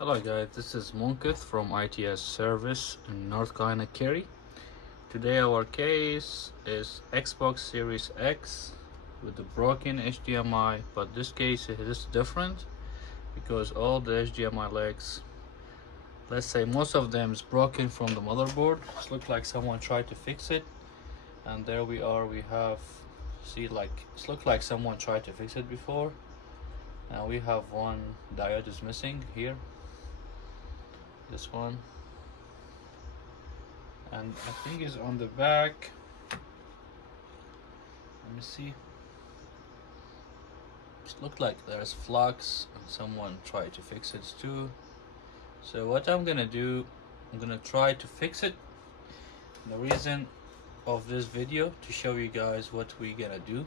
Hello guys, this is Munkith from ITS Service in North Carolina, Cary. Today our case is Xbox Series X with the broken HDMI, but this case is different because all the HDMI legs, let's say most of them is broken from the motherboard. It looks like someone tried to fix it, and there we are. We have, see, like it looks like someone tried to fix it before. Now we have one diode is missing here, this one, and I think it's on the back. Let me see. It looked like there's flux and someone tried to fix it too. So what I'm gonna do, I'm gonna try to fix it. The reason of this video to show you guys what we're gonna do.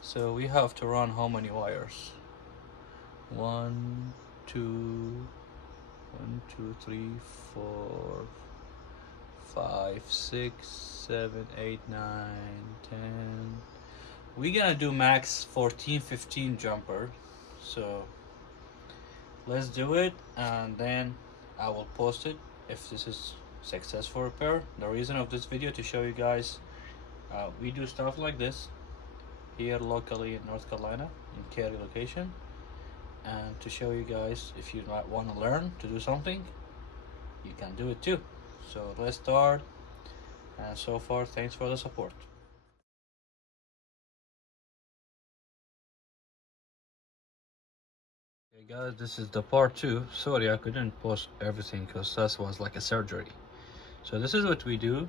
So we have to run how many wires? 1 2 1 2 3 4 5 6 7 8 9 10. We're gonna do max 14-15 jumper, so let's do it, and then I will post it if this is successful repair. The reason of this video to show you guys we do stuff like this here locally in North Carolina in Cary location, and to show you guys if you might want to learn to do something, you can do it too. So let's start, and so far thanks for the support. Okay guys, this is the part 2. Sorry I couldn't post everything because that was like a surgery. So this is what we do,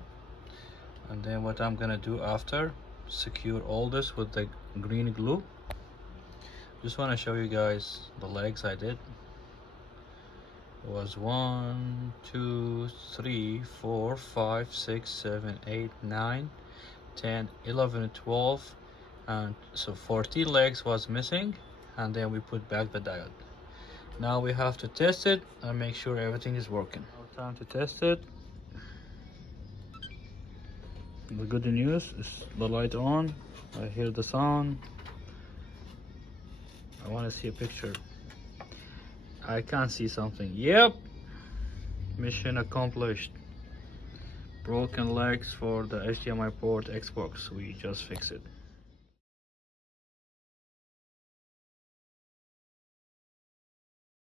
and then what I'm gonna do after, secure all this with the green glue. Just want to show you guys the legs I did. It was 1 2 3 4 5 6 7 8 9 10 11 12, and so 14 legs was missing, and then we put back the diode. Now we have to test it and make sure everything is working. Now time to test it. The good news is the light on. I hear the sound. I want to see a picture. I can't see something. Yep, mission accomplished. Broken legs for the HDMI port Xbox. We just fixed it.